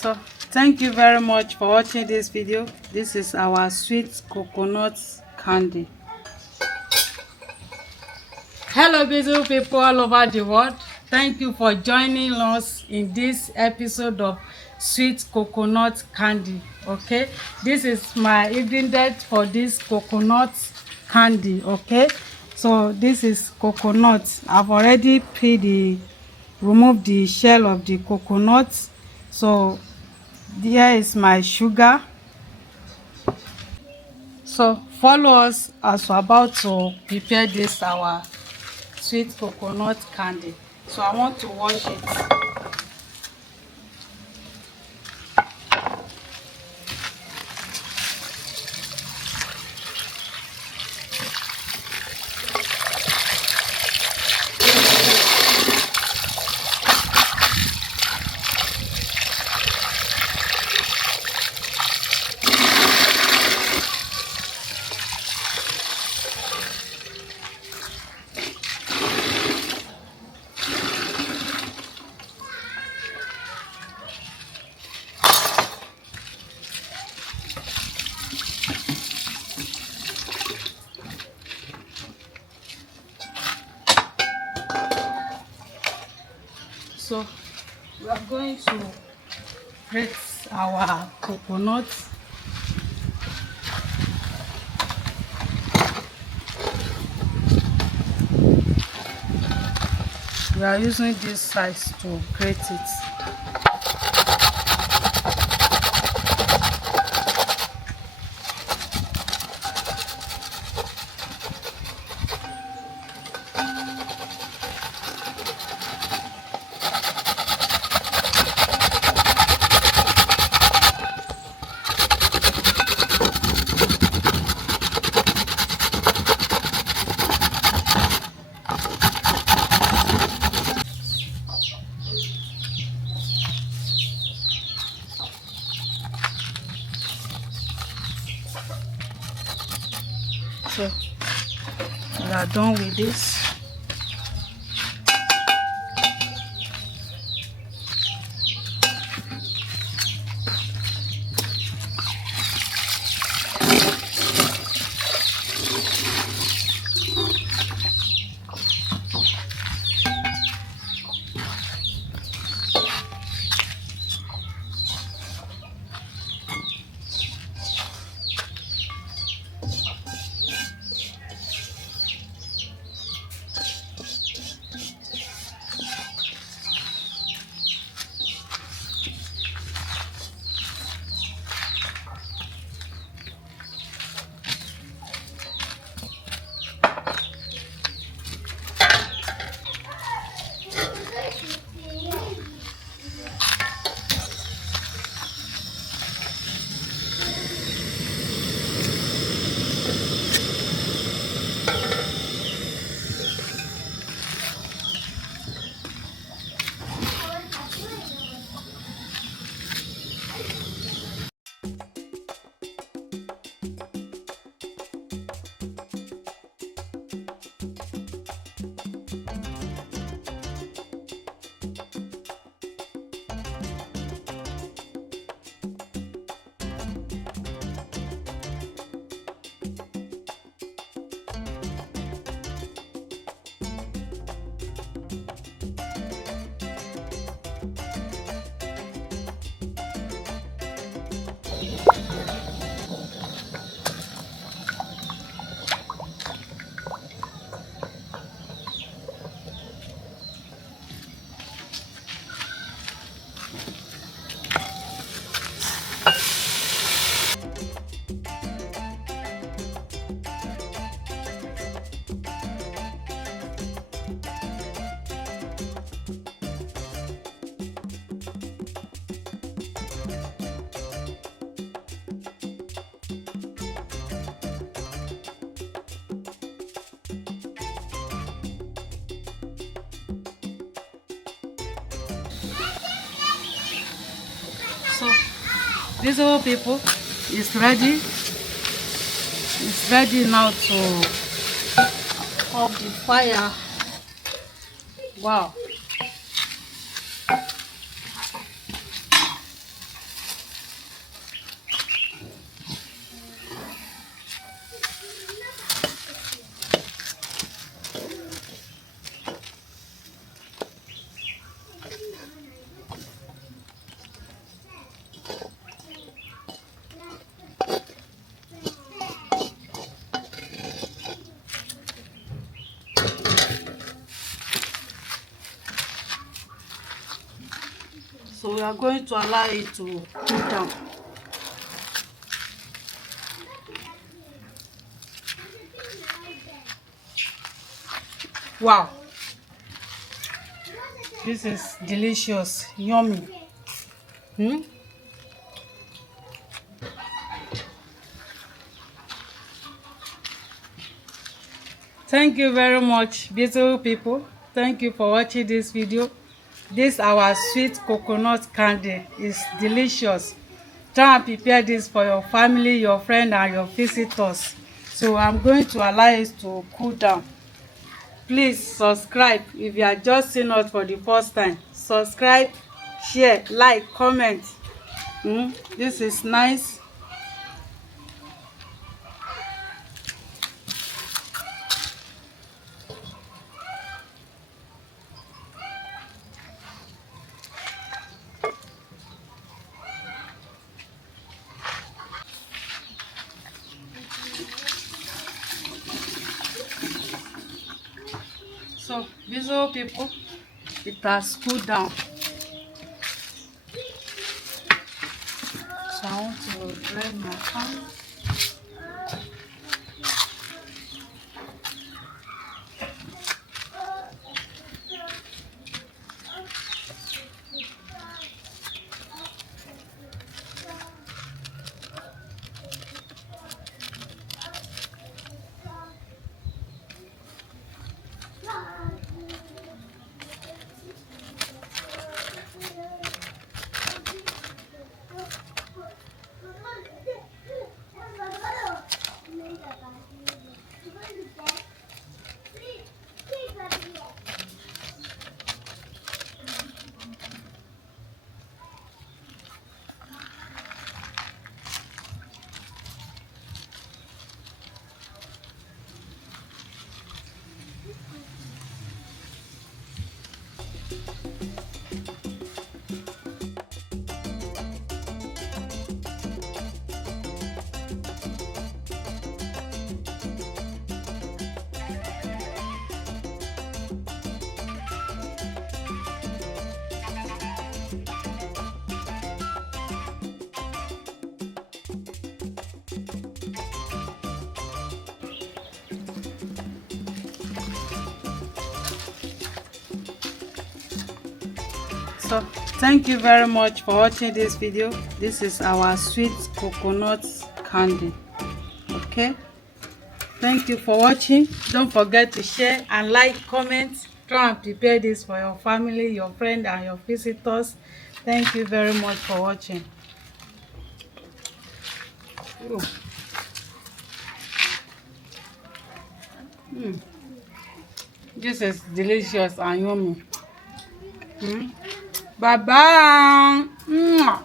So thank you very much for watching this video. This is our sweet coconut candy. Hello beautiful people all over the world. Thank you for joining us in this episode of sweet coconut candy. Okay, this is my ingredient for this coconut candy. Okay, so this is coconut. I've already removed the shell of the coconut. So here is my sugar. So follow us as we're about to prepare this our sweet coconut candy. So I want to wash it. So we are going to grate our coconut. We are using this size to grate it. So we are done with this. So these whole people is ready. It's ready now to off the fire. Wow. So we are going to allow it to cool down. Wow, this is delicious, yummy. Thank you very much, beautiful people. Thank you for watching this video. This our sweet coconut candy is delicious. Try and prepare this for your family, your friend, and your visitors. So I'm going to allow it to cool down. Please subscribe if you are just seeing us for the first time. Subscribe, share, like, comment. This is nice. So beautiful people, it has cooled down. So I want to dry my hand. So thank you very much for watching this video. This is our sweet coconut candy. Okay, thank you for watching. Don't forget to share and like, comment. Try and prepare this for your family, your friend, and your visitors. Thank you very much for watching. Ooh. This is delicious and yummy. Bye bye.